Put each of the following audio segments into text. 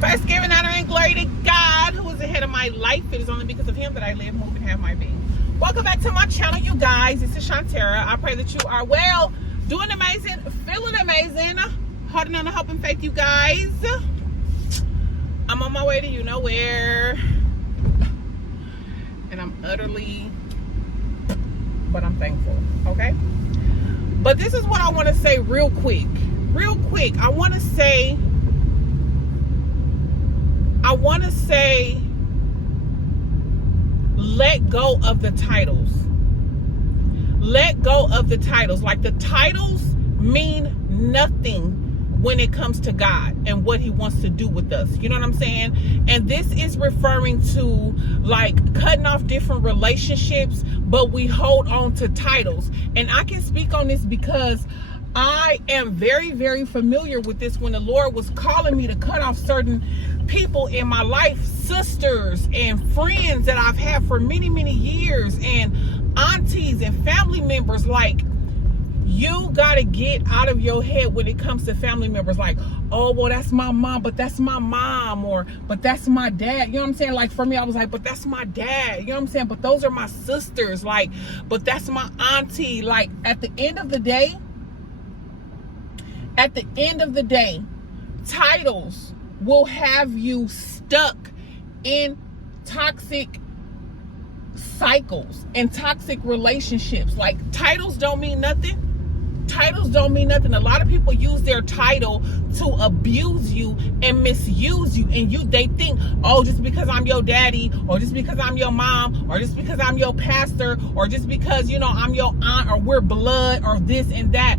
First, giving honor and glory to God, who is the head of my life. It is only because of him that I live, move, and have my being. Welcome back to my channel, you guys. This is Shantera. I pray that you are well, doing amazing, feeling amazing, holding on to hope and faith, you guys. I'm on my way to you know where, and I'm utterly, but I'm thankful, okay? But this is what I want to say real quick. I want to say, let go of the titles. Let go of the titles. Like, the titles mean nothing when it comes to God and what he wants to do with us. You know what I'm saying? And this is referring to, like, cutting off different relationships, but we hold on to titles. And I can speak on this because I am very, very familiar with this when the Lord was calling me to cut off certain people in my life, sisters and friends that I've had for many, many years, and aunties and family members. Like, you got to get out of your head when it comes to family members. Like, oh, well, that's my mom, but that's my mom, or, but that's my dad. You know what I'm saying? Like, for me, I was like, but that's my dad. You know what I'm saying? But those are my sisters. Like, but that's my auntie. Like, at the end of the day, titles will have you stuck in toxic cycles and toxic relationships. Like, titles don't mean nothing. A lot of people use their title to abuse you and misuse you, and they think, oh, just because I'm your daddy, or just because I'm your mom, or just because I'm your pastor, or just because, you know, I'm your aunt, or we're blood, or this and that,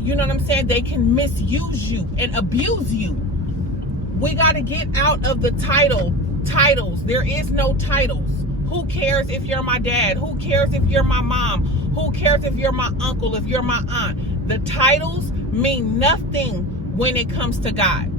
you know what I'm saying, they can misuse you and abuse you. We got to get out of the titles. There is no titles. Who cares if you're my dad? Who cares if you're my mom? Who cares if you're my uncle, if you're my aunt? The titles mean nothing when it comes to God.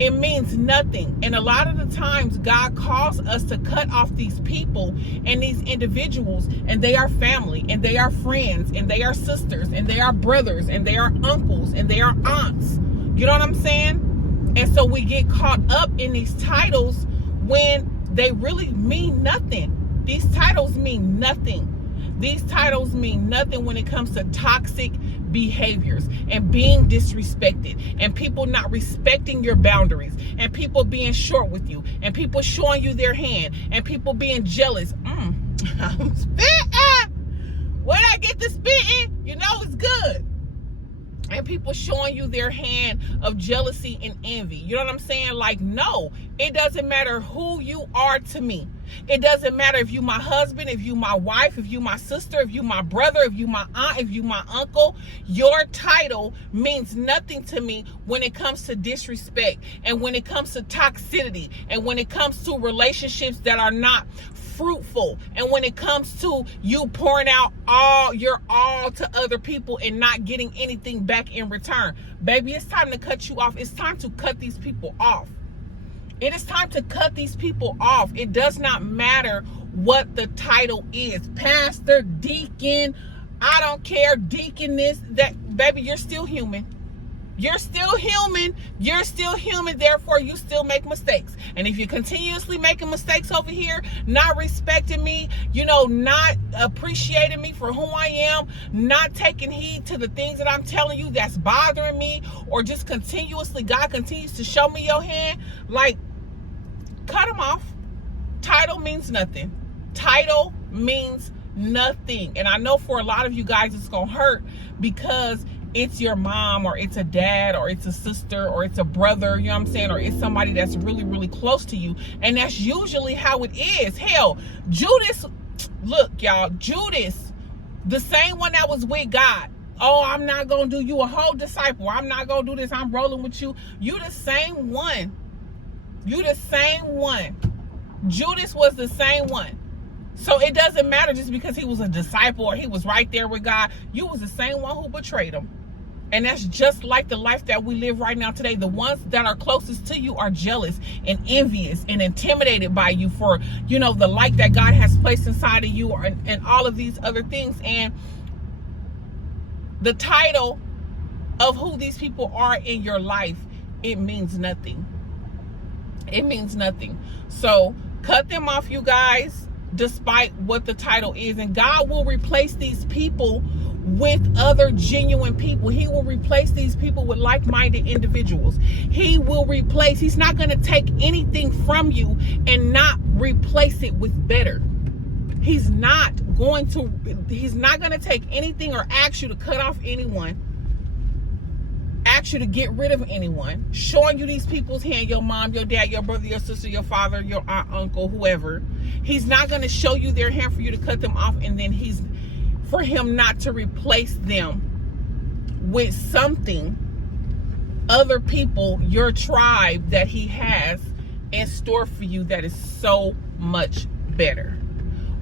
It means nothing. And a lot of the times, God calls us to cut off these people and these individuals, and they are family, and they are friends, and they are sisters, and they are brothers, and they are uncles, and they are aunts. You know what I'm saying? And so we get caught up in these titles when they really mean nothing. These titles mean nothing. These titles mean nothing when it comes to toxic behaviors and being disrespected, and people not respecting your boundaries, and people being short with you, and people showing you their hand, and people being jealous. I'm spitting. When I get to spitting, you know it's good. And people showing you their hand of jealousy and envy. You know what I'm saying? Like, no, it doesn't matter who you are to me. It doesn't matter if you my husband, if you my wife, if you my sister, if you my brother, if you my aunt, if you my uncle. Your title means nothing to me when it comes to disrespect, and when it comes to toxicity, and when it comes to relationships that are not fruitful, and when it comes to you pouring out all to other people and not getting anything back in return. Baby, it's time to cut you off. It's time to cut these people off. It is time to cut these people off. It does not matter what the title is. Pastor, deacon, I don't care, deaconess, that, baby, you're still human. You're still human. You're still human. Therefore, you still make mistakes. And if you're continuously making mistakes over here, not respecting me, you know, not appreciating me for who I am, not taking heed to the things that I'm telling you that's bothering me, or just continuously, God continues to show me your hand, like, cut them off. Title means nothing. Title means nothing. And I know for a lot of you guys, it's going to hurt because it's your mom, or it's a dad, or it's a sister, or it's a brother, you know what I'm saying? Or it's somebody that's really, really close to you. And that's usually how it is. Hell, Judas, look, y'all, Judas, the same one that was with God. Oh, I'm not going to do you a whole disciple. I'm not going to do this. I'm rolling with you. You the same one. You the same one. Judas was the same one. So it doesn't matter just because he was a disciple or he was right there with God. You was the same one who betrayed him. And that's just like the life that we live right now today. The ones that are closest to you are jealous and envious and intimidated by you for, you know, the light that God has placed inside of you, and all of these other things. And the title of who these people are in your life, it means nothing. It means nothing. So cut them off, you guys, despite what the title is. And God will replace these people with other genuine people. He will replace these people with like-minded individuals. He will replace. He's not going to take anything from you and not replace it with better. He's not going to take anything or ask you to cut off anyone, ask you to get rid of anyone, showing you these people's hand, your mom, your dad, your brother, your sister, your father, your aunt, uncle, whoever. He's not going to show you their hand for you to cut them off, and then for him not to replace them with something, other people, your tribe that he has in store for you that is so much better.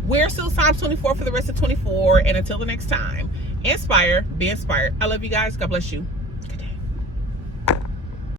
We're still Psalms 24 for the rest of 24. And until the next time, inspire, be inspired. I love you guys. God bless you.